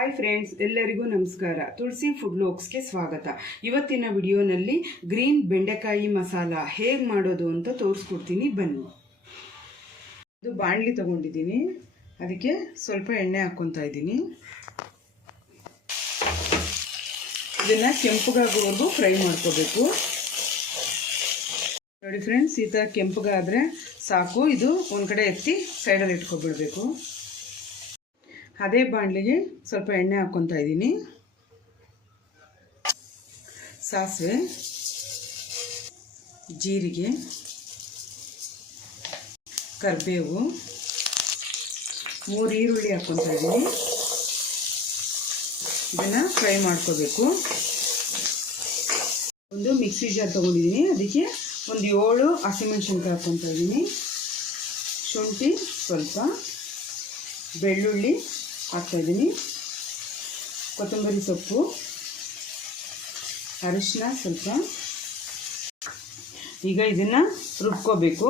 Hi friends, ಎಲ್ಲರಿಗೂ ನಮಸ್ಕಾರ. ತುಳಸಿ food ವ್ಲಾಗ್ಸ್ಗೆ ಸ್ವಾಗತ. ಇವತ್ತಿನ ವಿಡಿಯೋನಲ್ಲಿ ಗ್ರೀನ್ ಬೆಂಡೆಕಾಯಿ ಮಸಾಲ ಹೇಗೆ ಮಾಡೋದು ಅಂತ ತೋರಿಸ್ಕೊಡ್ತೀನಿ, ಬನ್ನಿ. ಇದು ಬಾಣಲಿ ತಗೊಂಡಿದ್ದೀನಿ, ಅದಕ್ಕೆ ಸ್ವಲ್ಪ ಎಣ್ಣೆ ಹಾಕ್ಕೊತಾ ಇದ್ದೀನಿ. ಇದನ್ನು ಕೆಂಪಗಾಗೋವರೆಗೂ ಫ್ರೈ ಮಾಡ್ಕೋಬೇಕು. ನೋಡಿ ಫ್ರೆಂಡ್ಸ್, ಈ ಥರ ಕೆಂಪಗಾದರೆ ಸಾಕು. ಇದು ಒಂದು ಕಡೆ ಎತ್ತಿ ಸೈಡಲ್ಲಿ ಇಟ್ಕೊಬಿಡ್ಬೇಕು. ಅದೇ ಬಾಣಲಿಗೆ ಸ್ವಲ್ಪ ಎಣ್ಣೆ ಹಾಕ್ಕೊತಾ ಇದ್ದೀನಿ. ಸಾಸಿವೆ, ಜೀರಿಗೆ, ಕರಿಬೇವು, 3 ಈರುಳ್ಳಿ ಹಾಕ್ಕೊತಾ ಇದ್ದೀನಿ. ಇದನ್ನು ಫ್ರೈ ಮಾಡ್ಕೋಬೇಕು. ಒಂದು ಮಿಕ್ಸಿ ಜಾರ್ ತೊಗೊಂಡಿದ್ದೀನಿ, ಅದಕ್ಕೆ ಒಂದು 7 ಹಸಿಮೆಣಸಿನ್ಕಾಯಿ ಹಾಕ್ಕೊತಾ ಇದ್ದೀನಿ. ಶುಂಠಿ ಸ್ವಲ್ಪ, ಬೆಳ್ಳುಳ್ಳಿ ಹಾಕ್ತಾಯಿದ್ದೀನಿ, ಕೊತ್ತಂಬರಿ ಸೊಪ್ಪು, ಅರಿಶಿನ ಸ್ವಲ್ಪ. ಈಗ ಇದನ್ನು ರುಬ್ಕೋಬೇಕು.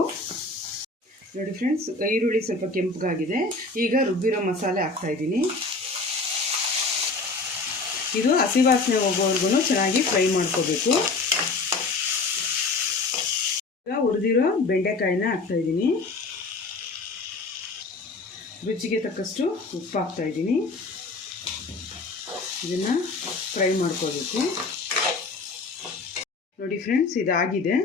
ನೋಡಿ ಫ್ರೆಂಡ್ಸ್, ಈರುಳ್ಳಿ ಸ್ವಲ್ಪ ಕೆಂಪಗಾಗಿದೆ. ಈಗ ರುಬ್ಬಿರೋ ಮಸಾಲೆ ಹಾಕ್ತಾಯಿದ್ದೀನಿ. ಇದು ಹಸಿ ವಾಸನೆ ಹೋಗೋವರೆಗೂ ಚೆನ್ನಾಗಿ ಫ್ರೈ ಮಾಡ್ಕೋಬೇಕು. ಈಗ ಹುರಿದಿರೋ ಬೆಂಡೆಕಾಯಿನ ಹಾಕ್ತಾಯಿದ್ದೀನಿ. ರುಚಿಗೆ ತಕ್ಕಷ್ಟು ಉಪ್ಪು ಹಾಕ್ತಾಯಿದ್ದೀನಿ. ಇದನ್ನು ಫ್ರೈ ಮಾಡ್ಕೋಬೇಕು. ನೋಡಿ ಫ್ರೆಂಡ್ಸ್, ಇದಾಗಿದೆ.